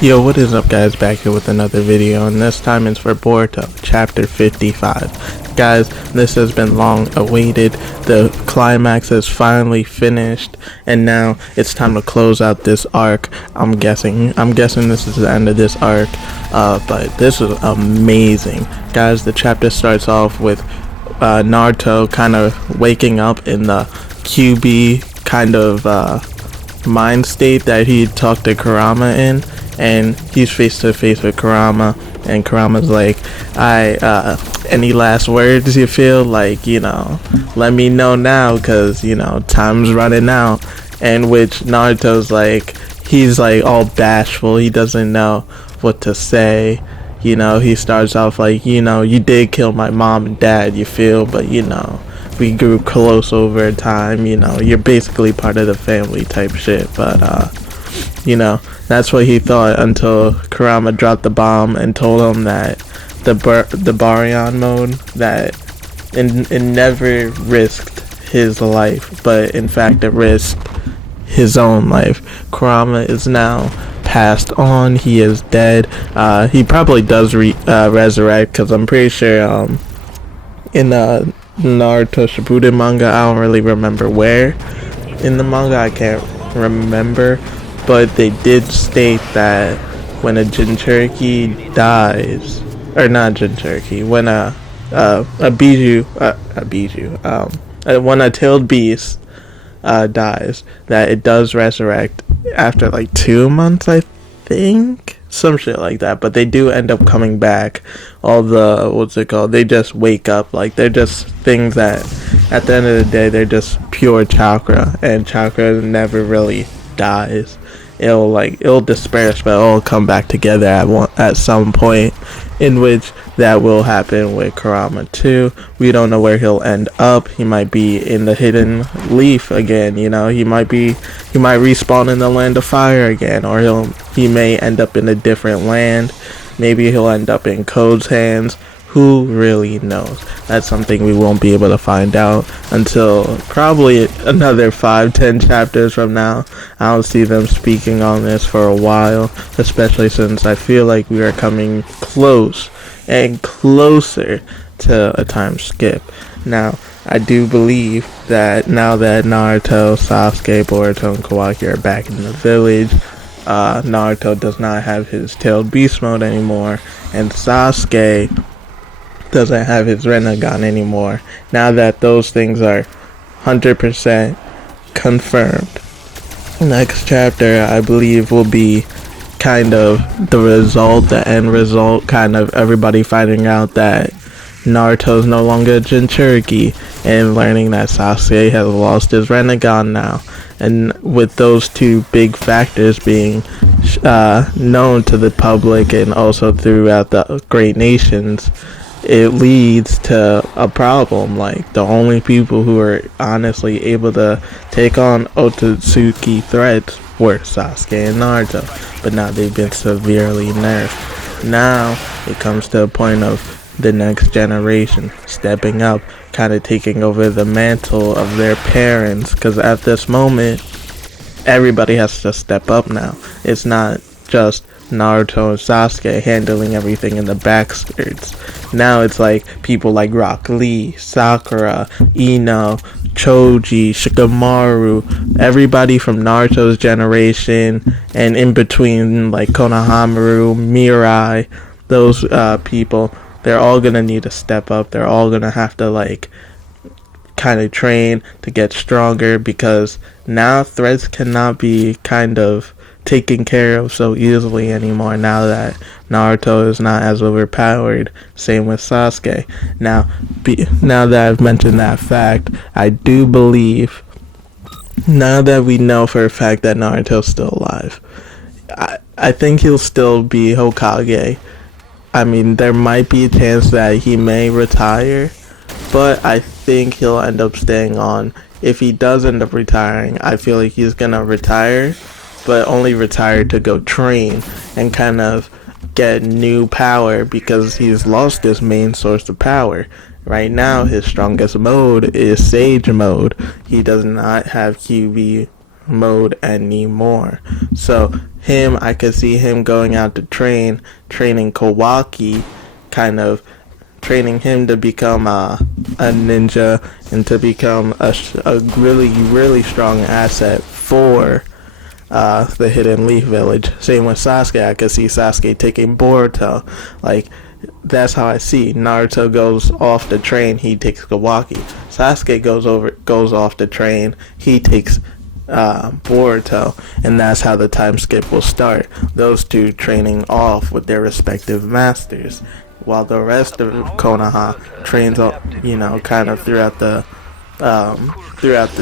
Yo, what is up guys, back here with another video, and this time it's for Boruto, chapter 55. Guys, this has been long awaited. The climax is finally finished, and now it's time to close out this arc. I'm guessing this is the end of this arc, but this is amazing. Guys, the chapter starts off with Naruto kind of waking up in the QB kind of mind state that he talked to Kurama in, and he's face to face with Kurama, and Kurama's like, any last words you feel like, let me know now, because, time's running out. And which Naruto's like, he's like all bashful, he doesn't know what to say. He starts off like, you did kill my mom and dad, you feel, but we grew close over time, you're basically part of the family type shit. But that's what he thought until Kurama dropped the bomb and told him that the Baryon mode, that it never risked his life, but in fact it risked his own life. Kurama is now passed on, he is dead. He probably does resurrect, because I'm pretty sure in the Naruto Shippuden manga, I don't really remember where in the manga, I can't remember, but they did state that when a Jinchuriki dies, or not Jinchuriki, when when a tailed beast dies, that it does resurrect after like 2 months, I think, some shit like that. But they do end up coming back. All the they just wake up, like they're just things that at the end of the day they're just pure chakra, and chakra never really dies. It'll disperse, but it'll come back together at some point, in which that will happen with Kurama too. We don't know where he'll end up. He might be in the hidden leaf again, he might respawn in the land of fire again, or he may end up in a different land. Maybe he'll end up in Code's hands. Who really knows? That's something we won't be able to find out until probably another 5-10 chapters from now. I don't see them speaking on this for a while, especially since I feel like we are coming close and closer to a time skip. Now, I do believe that now that Naruto, Sasuke, Boruto, and Kawaki are back in the village, Naruto does not have his tailed beast mode anymore, and Sasuke doesn't have his Rinnegan anymore. Now that those things are 100% confirmed, next chapter I believe will be kind of the end result, kind of everybody finding out that Naruto's no longer a Jinchuriki, and learning that Sasuke has lost his Rinnegan now. And with those two big factors being known to the public and also throughout the great nations, it leads to a problem. Like, the only people who are honestly able to take on Otsutsuki threats were Sasuke and Naruto, but now they've been severely nerfed. Now it comes to a point of the next generation stepping up, kind of taking over the mantle of their parents, because at this moment everybody has to step up now. It's not just Naruto and Sasuke handling everything in the backskirts. Now it's like people like Rock Lee, Sakura, Ino, Choji, Shikamaru, everybody from Naruto's generation, and in between, like Konohamaru, Mirai, those people, they're all gonna need to step up. They're all gonna have to kind of train to get stronger, because now threats cannot be kind of taken care of so easily anymore, now that Naruto is not as overpowered. Same with Sasuke. Now that I've mentioned that fact, I do believe, now that we know for a fact that Naruto's still alive, I think he'll still be Hokage. I mean, there might be a chance that he may retire, but I think he'll end up staying on. If he does end up retiring, I feel like he's gonna retire, but only retire to go train and kind of get new power, because he's lost his main source of power. Right now, his strongest mode is Sage mode. He does not have QB mode anymore. So I could see him going out to training Kawaki, kind of training him to become a ninja and to become a really, really strong asset for the Hidden Leaf Village. Same with Sasuke. I could see Sasuke taking Boruto. Like, that's how I see. Naruto goes off to train, he takes Kawaki. Sasuke goes off to train, he takes Boruto, and that's how the time skip will start. Those two training off with their respective masters, while the rest of Konoha trains, kind of throughout the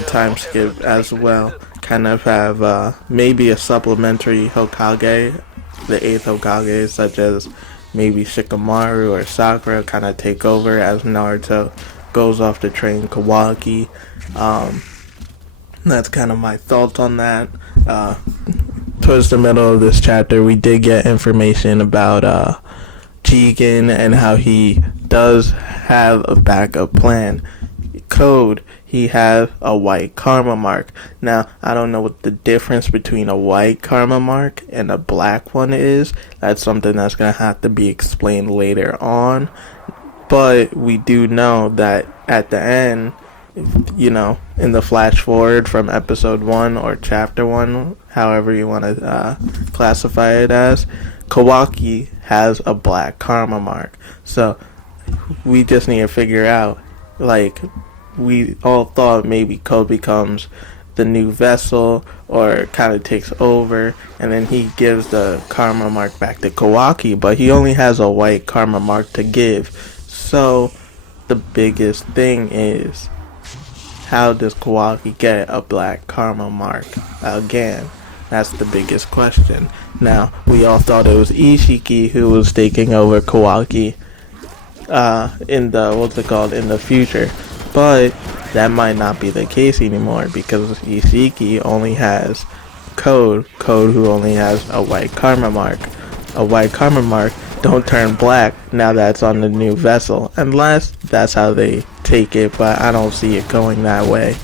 time skip as well. Kind of have maybe a supplementary Hokage, the 8th Hokage, such as maybe Shikamaru or Sakura, kind of take over as Naruto goes off to train Kawaki. That's kind of my thoughts on that. Towards the middle of this chapter, we did get information about Jigen and how he does have a backup plan. Code, he has a white karma mark. Now, I don't know what the difference between a white karma mark and a black one is. That's something that's going to have to be explained later on. But we do know that at the end, in the flash forward from episode 1 or chapter 1, however you want to classify it as, Kawaki has a black karma mark. So we just need to figure out, we all thought maybe Code becomes the new vessel or kind of takes over, and then he gives the karma mark back to Kawaki, but he only has a white karma mark to give. So the biggest thing is, how does Kawaki get a black karma mark again? That's the biggest question. Now, we all thought it was Ishiki who was taking over Kawaki in the future. But that might not be the case anymore, because Ishiki only has Code who only has a white karma mark. A white karma mark don't turn black now that's on the new vessel, unless that's how they take it, but I don't see it going that way.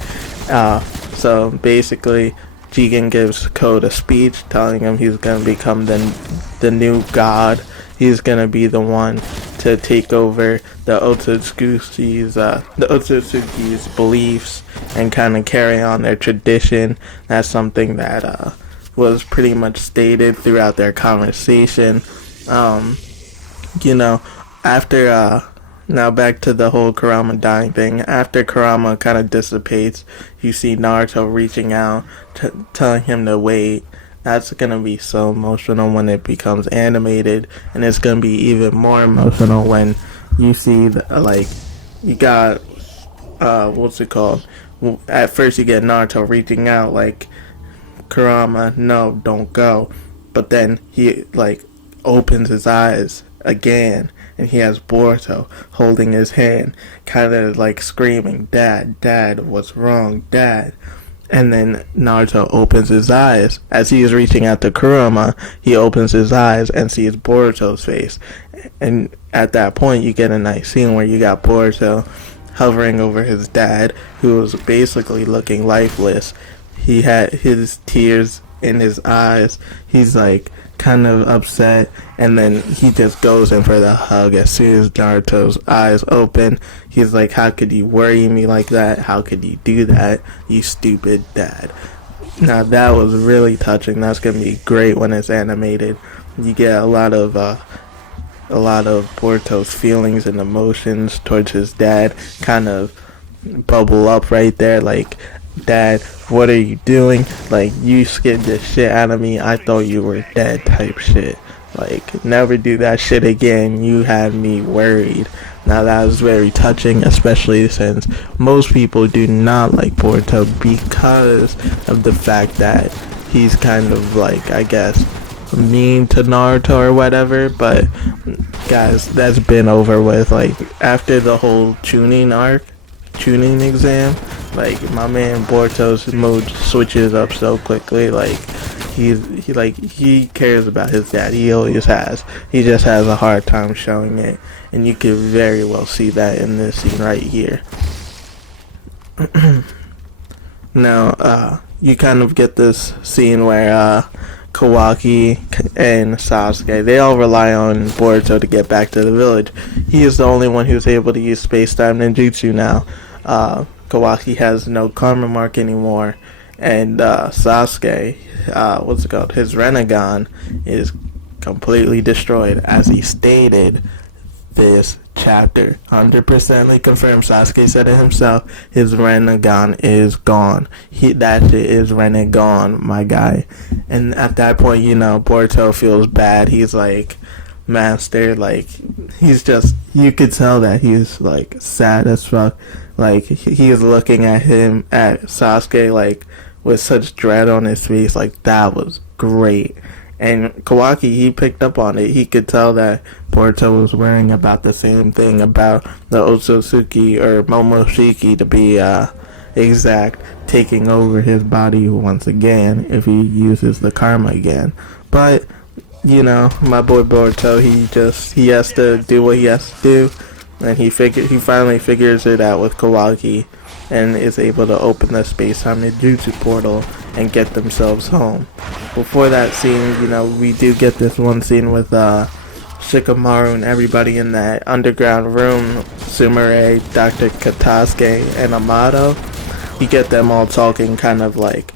So basically, Jigen gives Code a speech telling him he's going to become the new god. He's going to be the one to take over the Otsutsuki's beliefs and kind of carry on their tradition. That's something that was pretty much stated throughout their conversation. After now back to the whole Kurama dying thing. After Kurama kind of dissipates, you see Naruto reaching out, telling him to wait. That's going to be so emotional when it becomes animated, and it's going to be even more emotional when you see, you got, what's it called? At first you get Naruto reaching out, Kurama, no, don't go. But then he, opens his eyes again, and he has Boruto holding his hand, kind of, screaming, Dad, what's wrong, Dad? And then Naruto opens his eyes. As he is reaching out to Kurama, he opens his eyes and sees Boruto's face. And at that point, you get a nice scene where you got Boruto hovering over his dad, who was basically looking lifeless. He had his tears in his eyes. He's kind of upset, and then he just goes in for the hug. As soon as Naruto's eyes open, he's like, how could you worry me like that? How could you do that, you stupid dad? Now that was really touching. That's gonna be great when it's animated. You get a lot of Boruto's feelings and emotions towards his dad kind of bubble up right there, Dad, what are you doing? You scared the shit out of me. I thought you were dead type shit. Never do that shit again. You had me worried. Now that was very touching, especially since most people do not like Boruto because of the fact that he's kind of I guess, mean to Naruto or whatever. But guys, that's been over with. After the whole tuning exam, my man Boruto's mood switches up so quickly. He cares about his dad. He always has. He just has a hard time showing it, and you can very well see that in this scene right here. Now, you kind of get this scene where Kawaki and Sasuke, they all rely on Boruto to get back to the village. He is the only one who's able to use space-time ninjutsu now. Kawaki has no karma mark anymore, and Sasuke, what's it called? His Renegon is completely destroyed, as he stated this chapter. 100% confirmed. Sasuke said it himself. His Renegon is gone. That shit is Renegon, my guy. And at that point, Boruto feels bad. He's like, master, like, he's just, you could tell that he's like sad as fuck. Like, he's looking at Sasuke, like, with such dread on his face. Like, that was great. And Kawaki, he picked up on it. He could tell that Boruto was worrying about the same thing, about the Otsutsuki, or Momoshiki to be exact, taking over his body once again if he uses the karma again. But, my boy Boruto, he has to do what he has to do, and he finally figures it out with Kawaki, and is able to open the space-time ninjutsu portal and get themselves home. Before that scene, we do get this one scene with Shikamaru and everybody in that underground room, Sumire, Dr. Katasuke, and Amato. You get them all talking kind of like,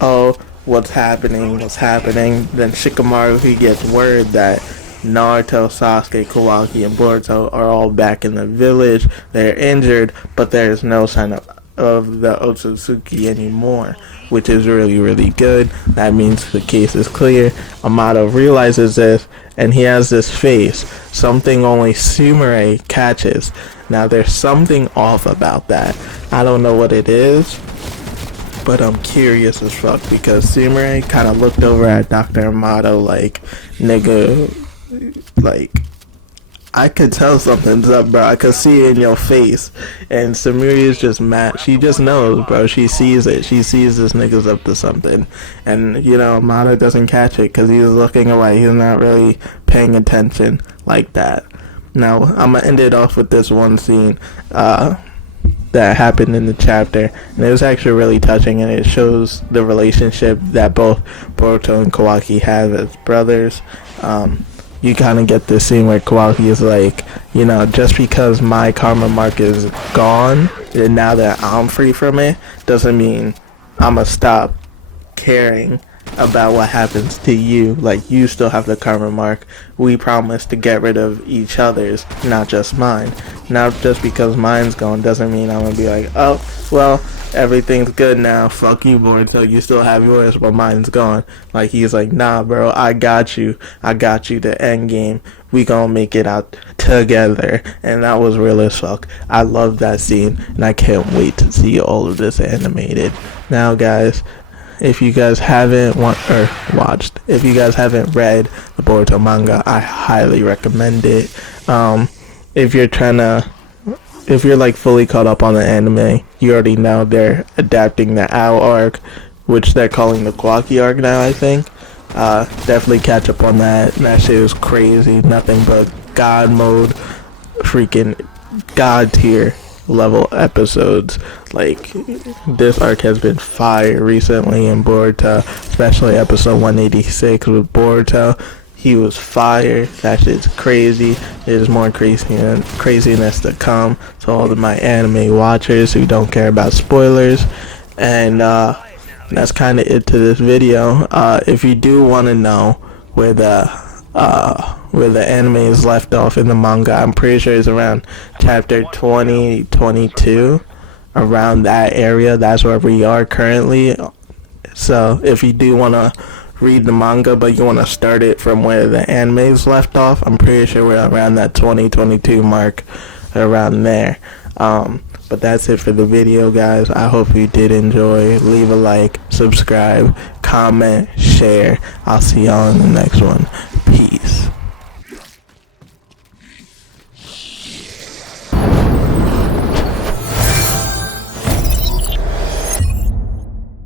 oh, what's happening? Then Shikamaru, he gets word that Naruto, Sasuke, Kawaki, and Boruto are all back in the village. They're injured, but there's no sign of the Otsutsuki anymore, which is really, really good. That means the case is clear. Amato realizes this, and he has this face, something only Sumire catches. Now, there's something off about that. I don't know what it is, but I'm curious as fuck, because Sumire kind of looked over at Dr. Amato like, nigga, like, I could tell something's up, bro. I could see it in your face. And Samiri is just mad. She just knows, bro. She sees it. She sees this nigga's up to something. And, Amato doesn't catch it because he's looking away. He's not really paying attention like that. Now, I'm going to end it off with this one scene that happened in the chapter. And it was actually really touching, and it shows the relationship that both Boruto and Kawaki have as brothers. You kind of get this scene where Kawaki is like, just because my karma mark is gone, and now that I'm free from it, doesn't mean I'm going to stop caring about what happens to you. Like, you still have the karma mark. We promise to get rid of each other's, not just mine. Now, just because mine's gone doesn't mean I'm going to be like, oh, well, everything's good now. Fuck you, Boruto. You still have yours, but mine's gone. Like, he's like, nah, bro, I got you. I got you the end game. We gonna make it out together. And that was real as fuck. I love that scene, and I can't wait to see all of this animated. Now, guys, if you guys haven't watched, if you guys haven't read the Boruto manga, I highly recommend it. If you're like fully caught up on the anime, you already know they're adapting the Ao arc, which they're calling the Kawaki arc now, I think. Definitely catch up on that. That shit is crazy. Nothing but God mode, freaking God tier level episodes. Like, this arc has been fire recently in Boruto, especially episode 186 with Boruto. He was fire. That shit's crazy. There's more craziness to come. So all of my anime watchers who don't care about spoilers. And that's kind of it to this video. If you do want to know where the anime is left off in the manga, I'm pretty sure it's around chapter 20, 22, around that area. That's where we are currently. So if you do want to read the manga, but you want to start it from where the anime is left off, I'm pretty sure we're around that 2022 mark, around there. But that's it for the video, guys. I hope you did enjoy. Leave a like, subscribe, comment, share. I'll see y'all in the next one. Peace.